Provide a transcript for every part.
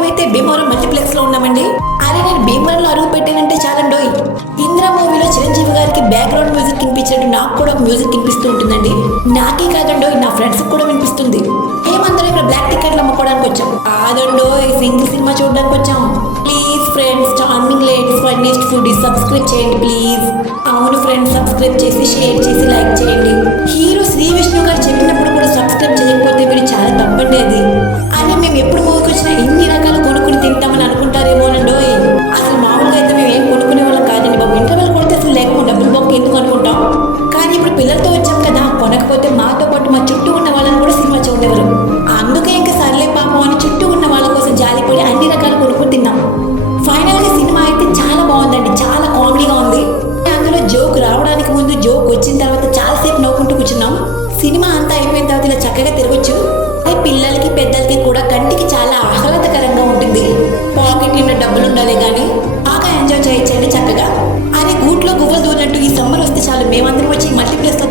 మేమైతే భీమవరం మల్టీప్లెక్స్లో ఉన్నామండి అరే నేను భీమవరంలో అరుగు పెట్టానంటే చాలండోయ్ ఇంద్ర మూవీలో చిరంజీవి గారికి బ్యాక్గ్రౌండ్ మ్యూజిక్ వినిపించినట్టు నాకు కూడా మ్యూజిక్ వినిపిస్తూ ఉంటుందండి. నాకే కాదండోయ్ నా ఫ్రెండ్స్ కూడా వినిపిస్తుంది. మేమందరం ఇక్కడ బ్లాక్ టికెట్లు అమ్ముకోవడానికి వచ్చాం. కాదండోయ్ సింగిల్ సినిమా చూడడానికి వచ్చాం. Please friends charming ladies for next food subscribe చేయండి ప్లీజ్ అవును ఫ్రెండ్స్ సబ్స్క్రైబ్ చేసి షేర్ చేసి లైక్ చేయండి. హీరో శ్రీ విష్ణు గారు చెప్పినప్పుడు కూడా సబ్స్క్రైబ్ చేయకపోతే మీరు చాలా తప్పండి అది. అని మేము ఎప్పుడు మూవీకి వచ్చినా ఇన్ని రకాల చాలా చాలా కామెడీగా ఉంది. అందులో జోక్ రావడానికి ముందు జోక్ వచ్చిన తర్వాత చాలాసేపు నవ్వుకుంటూ కూర్చున్నాం. సినిమా అంతా అయిపోయిన తర్వాత ఇలా చక్కగా తిరగొచ్చు. అది పిల్లలకి పెద్దలకి కూడా కంటికి చాలా ఆహ్లాదకరంగా ఉంటుంది. పాకెట్ నిండా డబ్బులు ఉండాలి కానీ బాగా ఎంజాయ్ చేయొచ్చండి చక్కగా. అరే గూట్లో గువ్వలు దూరినట్టు ఈ సమ్మర్ వస్తే చాలు. మేమందరం వచ్చి మల్టీప్లెక్స్లో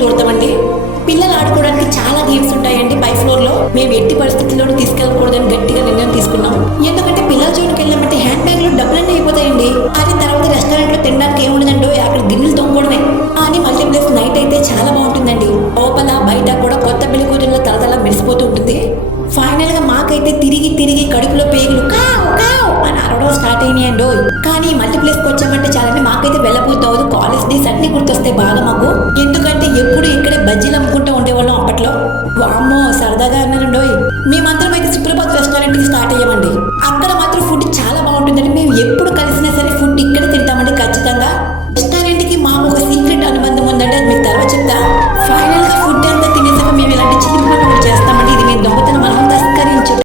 పిల్లలు ఆడుకోవడానికి చాలా గేమ్స్ ఉంటాయండి పై ఫ్లోర్లో మేము ఎట్టి పరిస్థితుల్లోనూ తీసుకెళ్ళకూడదని గట్టిగా నిర్ణయం తీసుకున్నాం. ఎందుకంటే ఉంటుంది ఫైనల్గా మాకైతే తిరిగి తిరిగి కడుపులో పేగులు కావు కావు అని అరవడం స్టార్ట్ అయినాయండి కానీ మల్టీప్లెక్స్కి వచ్చామంటే చాలండి మాకైతే వెళ్ళబోతు అవ్వదు. కాలేజ్ డేస్ అన్ని గుర్తొస్తాయి బాగా మాకు. ఎందుకంటే ఎప్పుడు ఇక్కడే బజ్జీలు అమ్ముకుంటూ ఉండేవాళ్ళం అప్పట్లో. వామ్మో సరదాగా అన్నారండోయ్ మేమందరం అయితే సుప్రభాత్ రెస్టారెంట్కి స్టార్ట్ అయ్యామండి. అక్కడ మాత్రం ఫుడ్ చాలా బాగుంటుందండి. మేము ఎప్పుడు కలిసి